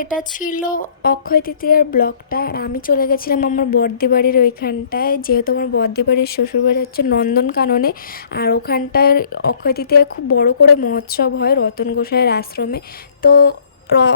এটা ছিল অক্ষয় তৃতীয়ার ব্লগটা। আর আমি চলে গেছিলাম আমার বড়দি বাড়ির ওইখানটায়, যেহেতু আমার বড়দি বাড়ির শ্বশুরবাড়ি হচ্ছে নন্দনকাননে। আর ওখানটায় অক্ষয় তৃতীয়ায় খুব বড় করে মহোৎসব হয় রতন গোসাইয়ের আশ্রমে। তো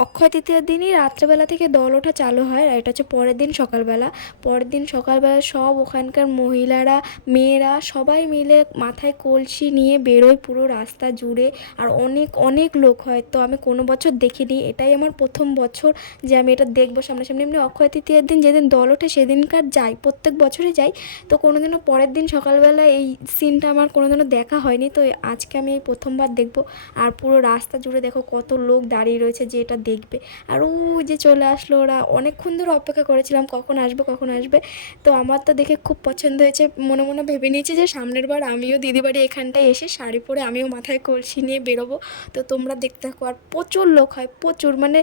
অক্ষয় তৃতীয়ার দিনই রাত্রেবেলা থেকে দল ওঠা চালু হয়, আর এটা হচ্ছে পরের দিন সকালবেলা। পরের দিন সকালবেলা সব ওখানকার মহিলারা, মেয়েরা সবাই মিলে মাথায় কলসি নিয়ে বেরোয় পুরো রাস্তা জুড়ে। আর অনেক অনেক লোক হয়, তো আমি কোনো বছর দেখিনি, এটাই আমার প্রথম বছর যে আমি এটা দেখবো সামনাসামনি। এমনি অক্ষয় তৃতীয়ার দিন যেদিন দল ওঠে সেদিনকার যাই, প্রত্যেক বছরই যাই। তো কোনোদিনও পরের দিন সকালবেলা এই সিনটা আমার কোনোদিনও দেখা হয়নি, তো আজকে আমি এই প্রথমবার দেখবো। আর পুরো রাস্তা জুড়ে দেখো কত লোক দাঁড়িয়ে রয়েছে যে এটা দেখবে। আর ও যে চলে আসলো, ওরা অনেকক্ষণ ধরে অপেক্ষা করেছিলাম কখন আসবে কখন আসবে। তো আমার তো দেখে খুব পছন্দ হয়েছে, মনে মনে ভেবে নিয়েছি যে সামনের বার আমিও দিদি বাড়ি এখানটায় এসে শাড়ি পরে আমিও মাথায় কলসি নিয়ে বেরোবো। তো তোমরা দেখতে থাকো। আর প্রচুর লোক হয়, প্রচুর, মানে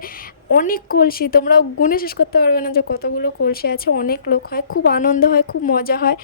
অনেক কলসি, তোমরা গুণে শেষ করতে পারবে না যে কতগুলো কলসি আছে। অনেক লোক হয়, খুব আনন্দ হয়, খুব মজা হয়।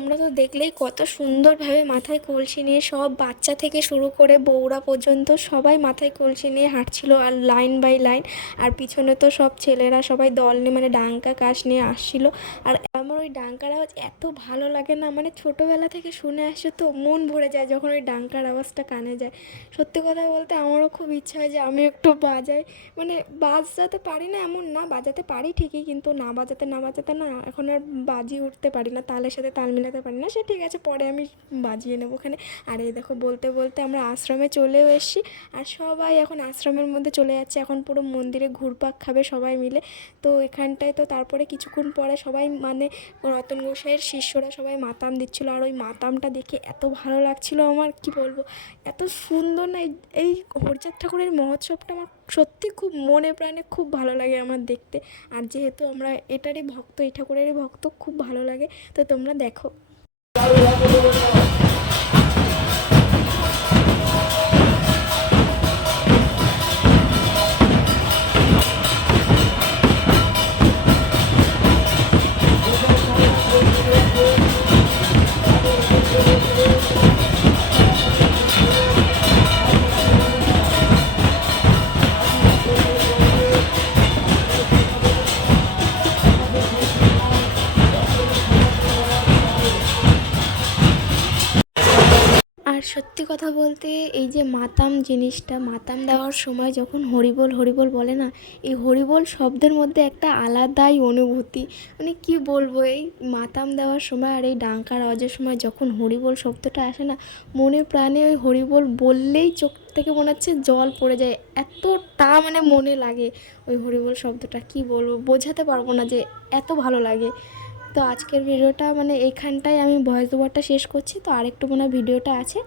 তোমরা তো দেখলেই কত সুন্দরভাবে মাথায় কলসি নিয়ে সব বাচ্চা থেকে শুরু করে বউরা পর্যন্ত সবাই মাথায় কলসি নিয়ে হাঁটছিল, আর লাইন বাই লাইন। আর পিছনে তো সব ছেলেরা সবাই দল নিয়ে মানে ডাঙ্কা কাশ নিয়ে আসছিল। আর আমার ওই ডাঙ্কার আওয়াজ এত ভালো লাগে না, মানে ছোটোবেলা থেকে শুনে আসছে তো মন ভরে যায় যখন ওই ডাঙ্কার আওয়াজটা কানে যায়। সত্যি কথা বলতে আমারও খুব ইচ্ছা হয় যে আমি একটু বাজাই, মানে বাজাতে পারি না এমন না, বাজাতে পারি ঠিকই, কিন্তু না বাজাতে না বাজাতে না এখন আর বাজিয়ে উঠতে পারি না, তালের সাথে তাল মিলাতে পারি না। সে ঠিক আছে, পরে আমি বাজিয়ে নেবো ওখানে। আর এই দেখো বলতে বলতে আমরা আশ্রমে চলেও এসেছি, আর সবাই এখন আশ্রমের মধ্যে চলে যাচ্ছে, এখন পুরো মন্দিরে ঘুরপাক খাবে সবাই মিলে। তো এখানটায় তো তারপরে কিছুক্ষণ পরে সবাই মানে রতন গোসাইয়ের শিষ্যরা সবাই মাতাম দিচ্ছিলো, আর ওই মাতামটা দেখে এত ভালো লাগছিলো আমার, কি বলবো, এত সুন্দর না। এই হরিচাঁদ ঠাকুরের মহোৎসবটা আমার সত্যি খুব মনে প্রাণে খুব ভালো লাগে আমার দেখতে। আর যেহেতু আমরা এটারই ভক্ত, এই ঠাকুরেরই ভক্ত, খুব ভালো লাগে। তো তোমরা দেখো। আর সত্যি কথা বলতে এই যে মাতাম জিনিসটা, মাতাম দেওয়ার সময় যখন হরিবোল হরিবোল বলে না, এই হরিবোল শব্দের মধ্যে একটা আলাদাই অনুভূতি, মানে কি বলবো, এই মাতাম দেওয়ার সময় আর এই ডাঙ্কার আওয়াজের সময় যখন হরিবোল শব্দটা আসে না, মনে প্রাণে ওই হরিবোল বললেই চোখ থেকে মনে হচ্ছে জল পড়ে যায়, এতটা মানে মনে লাগে ওই হরিবোল শব্দটা, কি বলবো, বোঝাতে পারবো না যে এত ভালো লাগে। তো আজকের ভিডিওটা মানে এইখানটায় আমি ভয়েস ওভারটা শেষ করছি, তো আরেকটু মনে হয় ভিডিওটা আছে।